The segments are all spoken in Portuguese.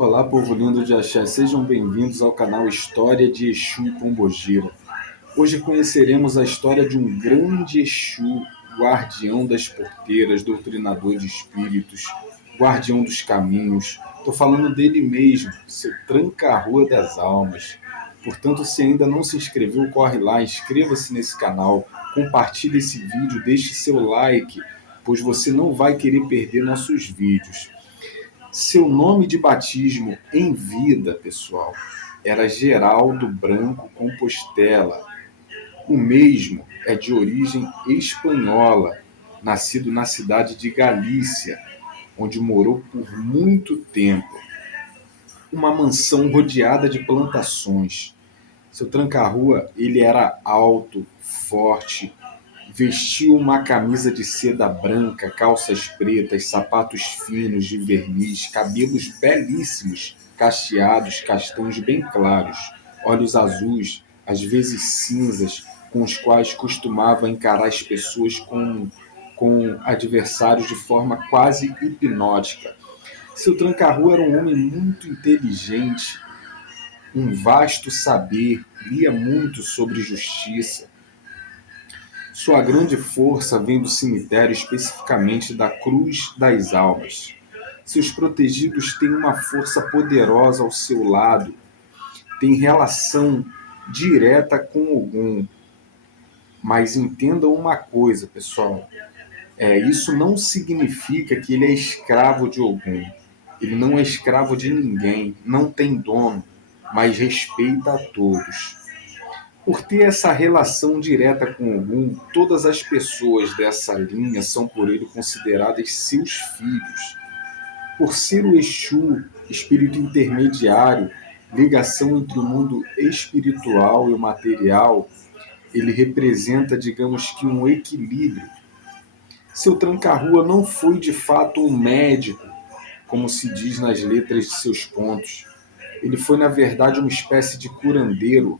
Olá, povo lindo de Axé, sejam bem-vindos ao canal História de Exu e Pombogira. Hoje conheceremos a história de um grande Exu, guardião das porteiras, doutrinador de espíritos, guardião dos caminhos. Estou falando dele mesmo, seu tranca-rua das almas. Portanto, se ainda não se inscreveu, corre lá, inscreva-se nesse canal, compartilhe esse vídeo, deixe seu like, pois você não vai querer perder nossos vídeos. Seu nome de batismo em vida, pessoal, era Geraldo Branco Compostela. O mesmo é de origem espanhola, nascido na cidade de Galícia, onde morou por muito tempo. Uma mansão rodeada de plantações. Seu tranca-rua, ele era alto, forte, vestiu uma camisa de seda branca, calças pretas, sapatos finos de verniz, cabelos belíssimos, cacheados, castanhos bem claros, olhos azuis, às vezes cinzas, com os quais costumava encarar as pessoas com adversários de forma quase hipnótica. Seu tranca-rua era um homem muito inteligente, um vasto saber, lia muito sobre justiça. Sua grande força vem do cemitério, especificamente da Cruz das Almas. Seus protegidos têm uma força poderosa ao seu lado, têm relação direta com Ogum. Mas entendam uma coisa, pessoal, isso não significa que ele é escravo de Ogum. Ele não é escravo de ninguém, não tem dono, mas respeita a todos. Por ter essa relação direta com Ogum, todas as pessoas dessa linha são por ele consideradas seus filhos. Por ser o Exu, espírito intermediário, ligação entre o mundo espiritual e o material, ele representa, digamos que, um equilíbrio. Seu tranca-rua não foi de fato um médico, como se diz nas letras de seus contos. Ele foi, na verdade, uma espécie de curandeiro.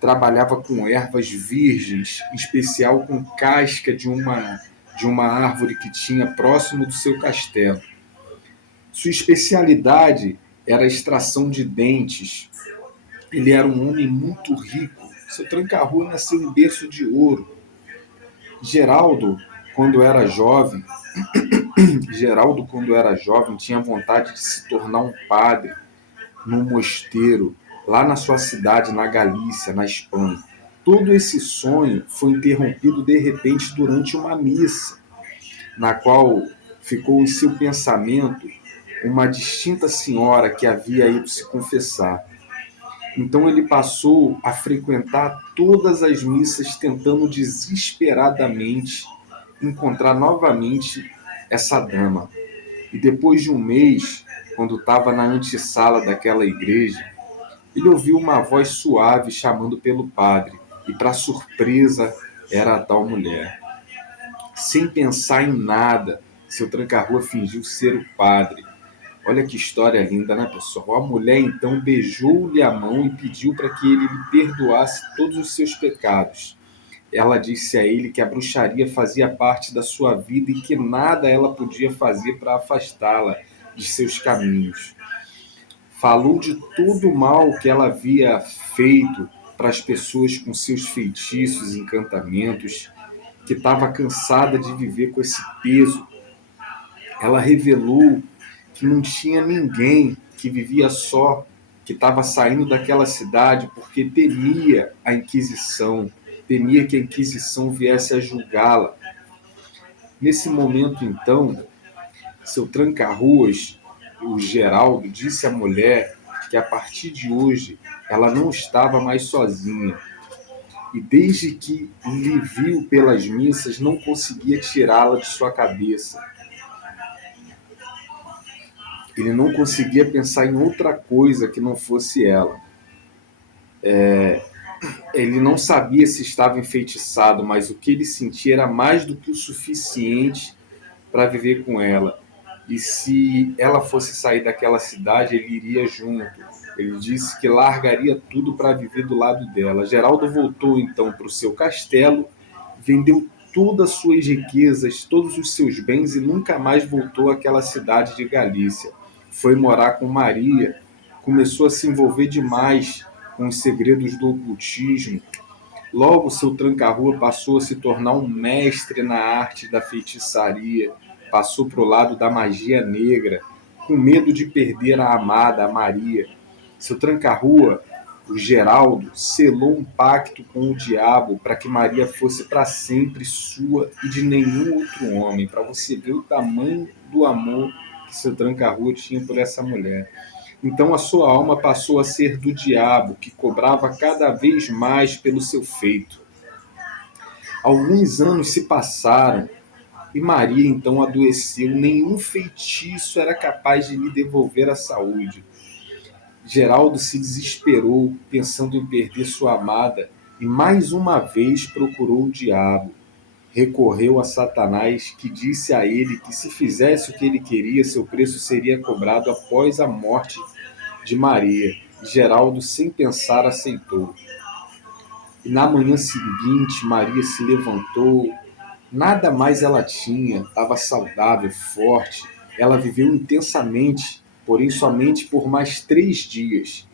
Trabalhava com ervas virgens, em especial com casca de uma árvore que tinha próximo do seu castelo. Sua especialidade era a extração de dentes. Ele era um homem muito rico. Seu tranca-rua nasceu em berço de ouro. Geraldo, quando era jovem, tinha vontade de se tornar um padre num mosteiro, lá na sua cidade, na Galícia, na Espanha. Todo esse sonho foi interrompido de repente durante uma missa, na qual ficou em seu pensamento uma distinta senhora que havia ido se confessar. Então ele passou a frequentar todas as missas, tentando desesperadamente encontrar novamente essa dama. E depois de um mês, quando estava na antessala daquela igreja, ele ouviu uma voz suave chamando pelo padre, e para surpresa era a tal mulher. Sem pensar em nada, seu tranca-rua fingiu ser o padre. Olha que história linda, né, pessoal? A mulher então beijou-lhe a mão e pediu para que ele lhe perdoasse todos os seus pecados. Ela disse a ele que a bruxaria fazia parte da sua vida e que nada ela podia fazer para afastá-la de seus caminhos. Falou de todo o mal que ela havia feito para as pessoas com seus feitiços e encantamentos, que estava cansada de viver com esse peso. Ela revelou que não tinha ninguém, que vivia só, que estava saindo daquela cidade porque temia a Inquisição, temia que a Inquisição viesse a julgá-la. Nesse momento, então, seu tranca-ruas, o Geraldo, disse à mulher que a partir de hoje ela não estava mais sozinha. E desde que lhe viu pelas missas, não conseguia tirá-la de sua cabeça. Ele não conseguia pensar em outra coisa que não fosse ela. Ele não sabia se estava enfeitiçado, mas o que ele sentia era mais do que o suficiente para viver com ela. E se ela fosse sair daquela cidade, ele iria junto. Ele disse que largaria tudo para viver do lado dela. Geraldo voltou então para o seu castelo, vendeu todas as suas riquezas, todos os seus bens e nunca mais voltou àquela cidade de Galícia. foi morar com Maria, começou a se envolver demais com os segredos do ocultismo. Logo, seu tranca-rua passou a se tornar um mestre na arte da feitiçaria, passou para o lado da magia negra, com medo de perder a amada, a Maria. Seu tranca-rua, o Geraldo, selou um pacto com o diabo para que Maria fosse para sempre sua e de nenhum outro homem, para você ver o tamanho do amor que seu tranca-rua tinha por essa mulher. Então a sua alma passou a ser do diabo, que cobrava cada vez mais pelo seu feito. Alguns anos se passaram e Maria então adoeceu. Nenhum feitiço era capaz de lhe devolver a saúde. Geraldo se desesperou, pensando em perder sua amada, e mais uma vez procurou o diabo. Recorreu a Satanás, que disse a ele que se fizesse o que ele queria, seu preço seria cobrado após a morte de Maria. Geraldo, sem pensar, aceitou. E na manhã seguinte, Maria se levantou. Nada mais ela tinha, estava saudável, forte. Ela viveu intensamente, porém somente por mais 3 dias,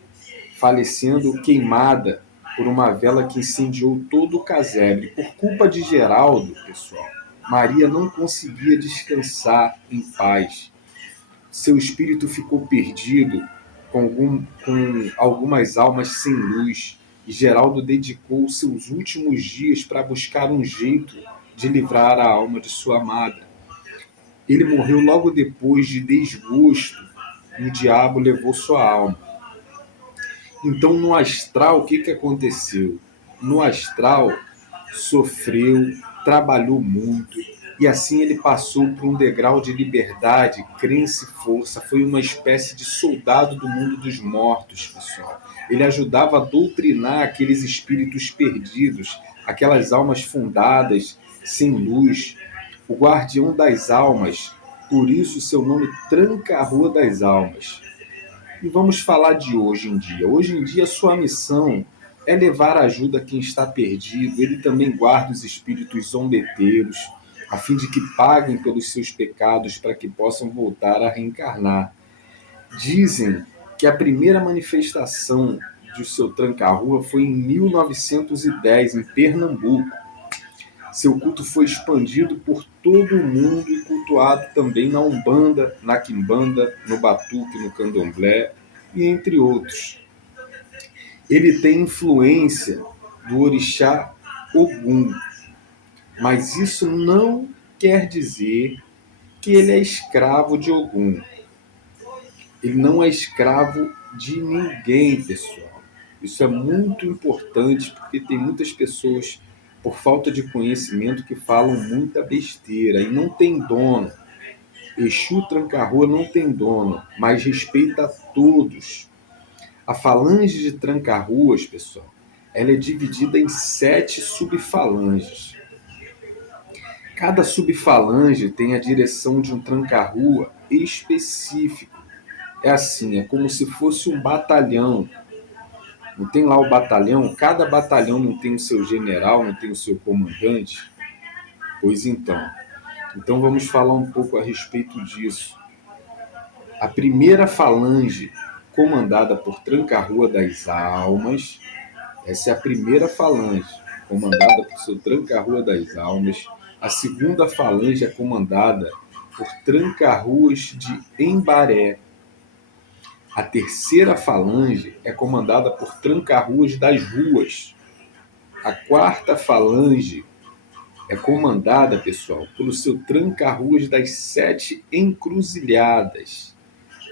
falecendo queimada por uma vela que incendiou todo o casebre. Por culpa de Geraldo, pessoal, Maria não conseguia descansar em paz. Seu espírito ficou perdido com algumas almas sem luz, e Geraldo dedicou seus últimos dias para buscar um jeito de livrar a alma de sua amada. Ele morreu logo depois de desgosto, e o diabo levou sua alma. Então, no astral, o que aconteceu? No astral, sofreu, trabalhou muito, e assim ele passou por um degrau de liberdade, crença e força. Foi uma espécie de soldado do mundo dos mortos, pessoal. Ele ajudava a doutrinar aqueles espíritos perdidos, aquelas almas fundadas, sem luz, o guardião das almas. Por isso, seu nome Tranca-Rua das Almas. E vamos falar de hoje em dia. Hoje em dia, sua missão é levar ajuda a quem está perdido. Ele também guarda os espíritos zombeteiros, a fim de que paguem pelos seus pecados para que possam voltar a reencarnar. Dizem que a primeira manifestação de seu tranca-rua foi em 1910, em Pernambuco. Seu culto foi expandido por todo o mundo e cultuado também na Umbanda, na Quimbanda, no Batuque, no Candomblé e entre outros. Ele tem influência do orixá Ogum, mas isso não quer dizer que ele é escravo de Ogum. Ele não é escravo de ninguém, pessoal. Isso é muito importante, porque tem muitas pessoas, por falta de conhecimento, que falam muita besteira e não tem dono. Exu Tranca-Rua não tem dono, mas respeita a todos. A falange de Tranca-Ruas, pessoal, ela é dividida em 7 subfalanges. Cada subfalange tem a direção de um tranca-rua específico. É assim, é como se fosse um batalhão. Não tem lá o batalhão? Cada batalhão não tem o seu general, não tem o seu comandante? Pois então. Então vamos falar um pouco a respeito disso. A primeira falange, comandada por Tranca-Rua das Almas, essa é a primeira falange, comandada por seu Tranca-Rua das Almas. A segunda falange é comandada por Tranca-Ruas de Embaré. A terceira falange é comandada por Tranca-Ruas das Ruas. A quarta falange é comandada, pessoal, pelo seu Tranca-Ruas das 7 Encruzilhadas.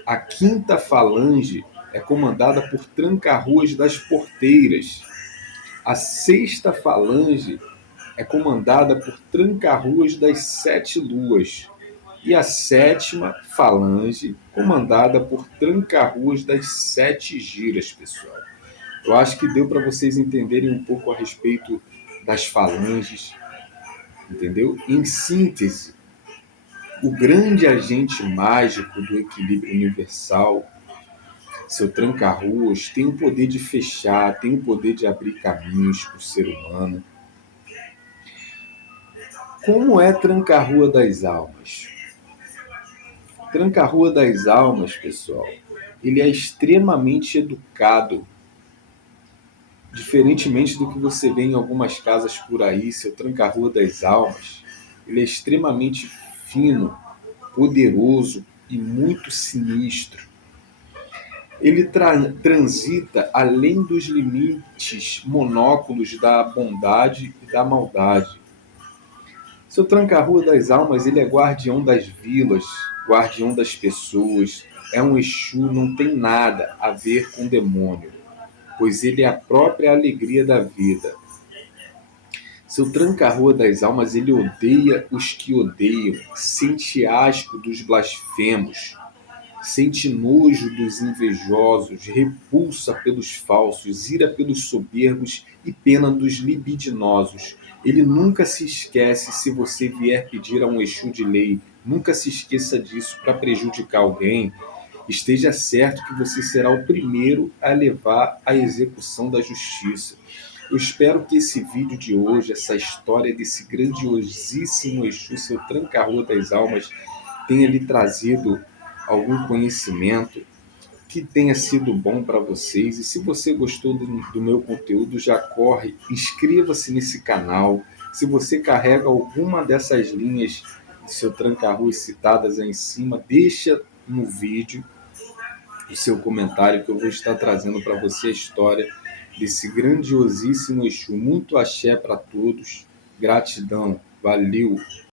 A quinta falange é comandada por Tranca-Ruas das Porteiras. A sexta falange é comandada por Tranca-Ruas das 7 Luas. E a sétima falange, comandada por Tranca-Ruas das 7 Giras, pessoal. Eu acho que deu para vocês entenderem um pouco a respeito das falanges, entendeu? Em síntese, o grande agente mágico do equilíbrio universal, seu Tranca-Ruas, tem o poder de fechar, tem o poder de abrir caminhos para o ser humano. Como é Tranca-Rua das Almas? Tranca-rua das almas, pessoal, ele é extremamente educado. Diferentemente do que você vê em algumas casas por aí, seu tranca-rua das almas, ele é extremamente fino, poderoso e muito sinistro. Ele transita além dos limites monóculos da bondade e da maldade. Seu tranca-rua das almas, ele é guardião das vilas, guardião das pessoas. É um Exu, não tem nada a ver com demônio, pois ele é a própria alegria da vida. Seu tranca-rua das almas, ele odeia os que odeiam, sente asco dos blasfemos, sente nojo dos invejosos, repulsa pelos falsos, ira pelos soberbos e pena dos libidinosos. Ele nunca se esquece se você vier pedir a um Exu de lei, nunca se esqueça disso para prejudicar alguém. Esteja certo que você será o primeiro a levar à execução da justiça. Eu espero que esse vídeo de hoje, essa história desse grandiosíssimo Exu, seu tranca-rua das almas, tenha lhe trazido algum conhecimento, que tenha sido bom para vocês. E se você gostou do meu conteúdo, já corre, inscreva-se nesse canal. Se você carrega alguma dessas linhas do seu tranca-rua citadas aí em cima, deixa no vídeo o seu comentário, que eu vou estar trazendo para você a história desse grandiosíssimo Exu. Muito axé para todos. Gratidão. Valeu.